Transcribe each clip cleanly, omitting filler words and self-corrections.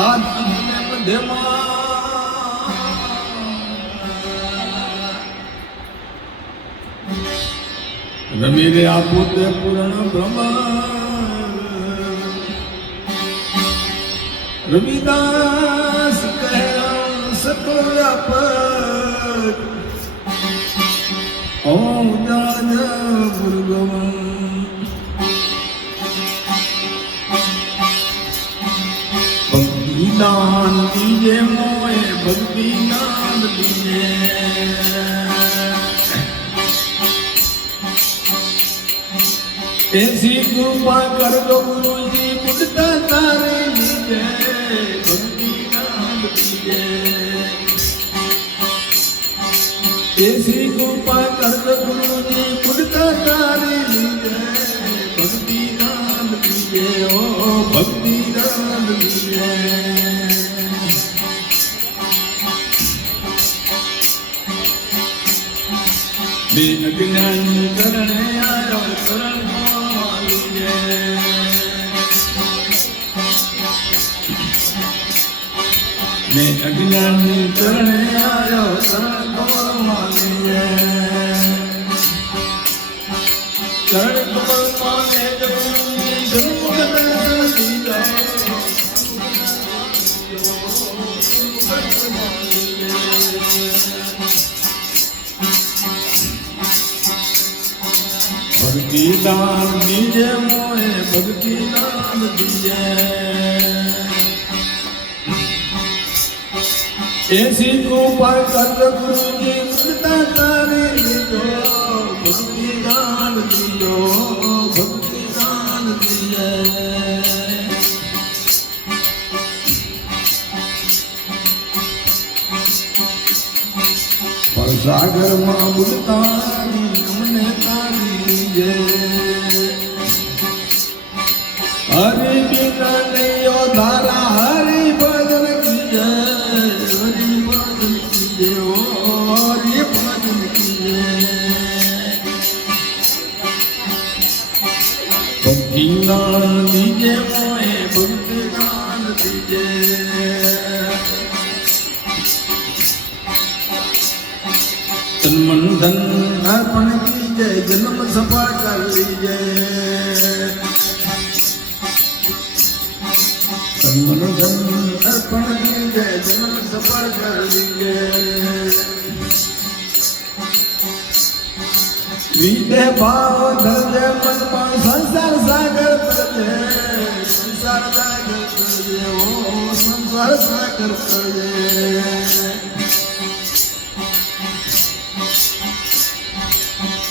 આદિને મધ્યમાં રમી રે આપું તે પૂર્ણ બ્રહ્મ રવિદાસ કહે સકલ વ્યાપક ઓમ દાન ભૃગમ ભક્તિ દાન દીજે મોએ ભક્તિ દાન દીજે ऐसी कृपा कर दो गुरु जी बुढ़ता तारे लीजे भक्ति नाम दीजे ऐसी कृपा कर दो गुरु जी बुढ़ता तारे लीजे भक्ति नाम दीजे ओ भक्ति नाम दीजे बिन ज्ञान करने आयो करण मैं अज्ञानी चरण आयो शरण को मानिए चरण को माने जो सन्मुख दीदा भक्ति दान दीजे मोए भक्ति दान दीजे ऐसी कृपा कर गुरु जी बुढ़ता तारे लीजो भक्ति दान दीजो भक्ति दान दीजे पर सागर मां बुढ़ता हमने तारी लीजे हरि बिना नहीं धारा हरि भजन कीजे भक्ति दान दीजे मोए भक्ति दान दीजे तन मन धन अर्पण कीजे जन्म सफा कर लीजे तन मन धन अर्पण कीजे जन्म सफा कर लीजे विदे भाव धरजे मन में संसार सागर तरजे संसार सागर तरजे ओ संसार सागर तरजे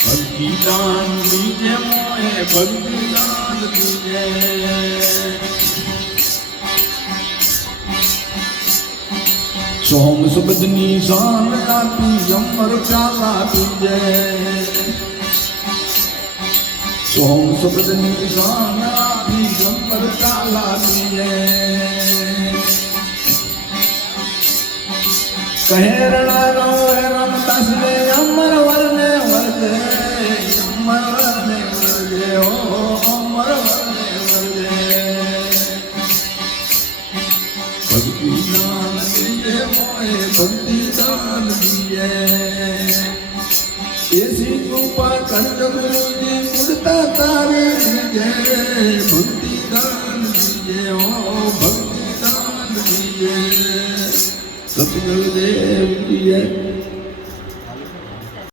भक्ति दान दीजे मोए भक्ति दान दीजे सोम सुबदनी शान आपी अमर चाला दीजे सोम सुबदनी शान आपी अमर चाला दीजे कहे रणा रो रमदास ने अमर वरने वरदे अमर वरने वरदे ओ अमर वरने वरदे भक्ति दान दीजे मोए भक्ति दान दीजे ऐसी कृपा कर गुरु जी बुढ़ता तारे लीजे भक्ति दान दीजे ओ भक्ति दान दीजे सतगुरुदेव की